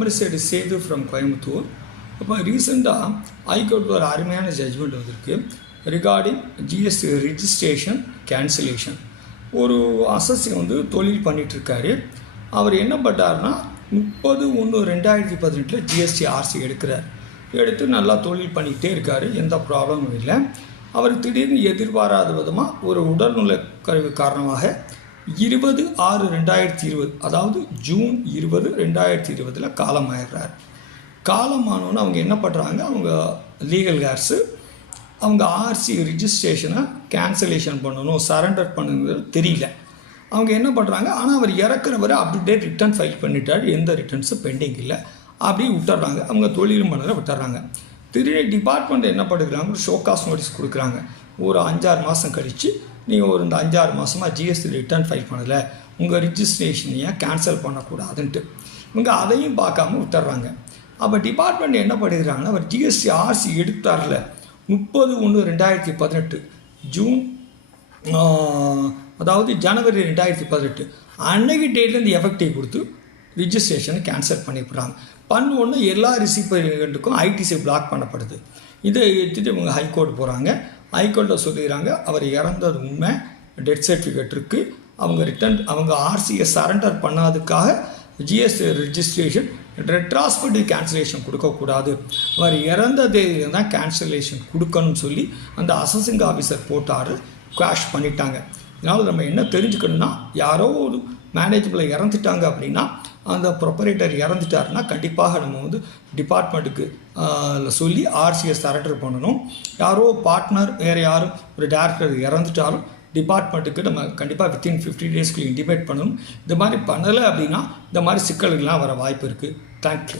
Tamilisai Setu from Coimbatore. இப்போ ரீசெண்டாக ஹைகோர்ட்டில் ஒரு அருமையான ஜட்ஜ்மெண்ட் வந்திருக்கு ரிகார்டிங் ஜிஎஸ்டி ரிஜிஸ்ட்ரேஷன் கேன்சலேஷன். ஒரு அசஸி தொழில் பண்ணிகிட்ருக்காரு. அவர் என்ன பண்ணார்னா 30/1/2018 ஜிஎஸ்டி ஆர்சி எடுத்து நல்லா தொழில் பண்ணிக்கிட்டே இருக்கார். எந்த ப்ராப்ளமும் இல்லை. அவர் திடீர்னு எதிர்பாராத விதமாக ஒரு உடல்நலக்குறைவு காரணமாக 20/6/2020 அதாவது ஜூன் 20, 2020 காலமாயிடுறார். காலமானோன்னு அவங்க என்ன பண்ணுறாங்க, அவங்க லீகல் ஹேர்ஸு அவங்க ஆர்சி ரிஜிஸ்ட்ரேஷனை கேன்சலேஷன் பண்ணணும், சரண்டர் பண்ணுங்கிறது தெரியல. அவங்க என்ன பண்ணுறாங்க, ஆனால் அவர் இறக்குறவரை அப்டேட் ரிட்டர்ன் ஃபைல் பண்ணிட்டார், எந்த ரிட்டர்ன்ஸும் பெண்டிங் இல்லை, அப்படியே விட்டுறாங்க. அவங்க தொழிலும் பண்ணதை விட்டுறாங்க. திடீர்னு டிபார்ட்மெண்ட் என்ன பண்ணுறாங்க, ஷோகாஸ் நோட்டீஸ் கொடுக்குறாங்க. ஒரு 5-6 மாதம் கழித்து நீங்கள் இந்த 5-6 மாதமாக ஜிஎஸ்டி ரிட்டர்ன் ஃபைல் பண்ணலை, உங்கள் ரிஜிஸ்ட்ரேஷனையும் கேன்சல் பண்ணக்கூடாதுன்ட்டு இவங்க அதையும் பார்க்காம விட்டுறாங்க. அப்போ டிபார்ட்மெண்ட் என்ன பண்ணிடுறாங்கன்னா, அவர் ஜிஎஸ்டி ஆர்சி எடுத்தார்ல 30/1/2018 ஜூன் அதாவது ஜனவரி 2018 அன்னைக்கு டேட்லேருந்து எஃபெக்டிவ் கொடுத்து ரிஜிஸ்ட்ரேஷனை கேன்சல் பண்ணிவிட்றாங்க. பண்ணோன்னு எல்லா ரிசிபெண்ட்டுக்கும் ஐடிசி பிளாக் பண்ணப்படுது. இதை எடுத்துகிட்டு இவங்க ஹைகோர்ட் போகிறாங்க. ஹைகோர்ட்டில் சொல்லிடுறாங்க அவர் இறந்தது உண்மை, டெத் சர்டிஃபிகேட் இருக்குது, அவங்க ஆர்சியை சரண்டர் பண்ணாததுக்காக ஜிஎஸ்டி ரிஜிஸ்ட்ரேஷன் ரெட்ராஸ்பெக்டிவ் கேன்சலேஷன் கொடுக்கக்கூடாது, அவர் இறந்த தேதியில் தான் கேன்சலேஷன் கொடுக்கணும்னு சொல்லி அந்த அசஸிங் ஆஃபீஸர் போட்டார், குவாஷ் பண்ணிட்டாங்க. இதனால் நம்ம என்ன தெரிஞ்சுக்கணும்னா, யாரோ ஒரு மேனேஜபிள் இறந்துட்டாங்க அப்படின்னா, அந்த ப்ரொப்பரேட்டர் இறந்துட்டாருன்னா கண்டிப்பாக நம்ம டிபார்ட்மெண்ட்டுக்கு சொல்லி ஆர்சியை சரண்டர் பண்ணணும். யாரோ பார்ட்னர் வேறு யாரும் ஒரு டேரக்டர் இறந்துட்டாலும் டிபார்ட்மெண்ட்டுக்கு நம்ம கண்டிப்பாக வித்தின் 50 டேஸ்க்கு இன்டிமேட் பண்ணணும். இந்த மாதிரி பண்ணலை அப்படின்னா இந்த மாதிரி சிக்கல்கள்லாம் வர வாய்ப்பு இருக்குது. தேங்க்யூ.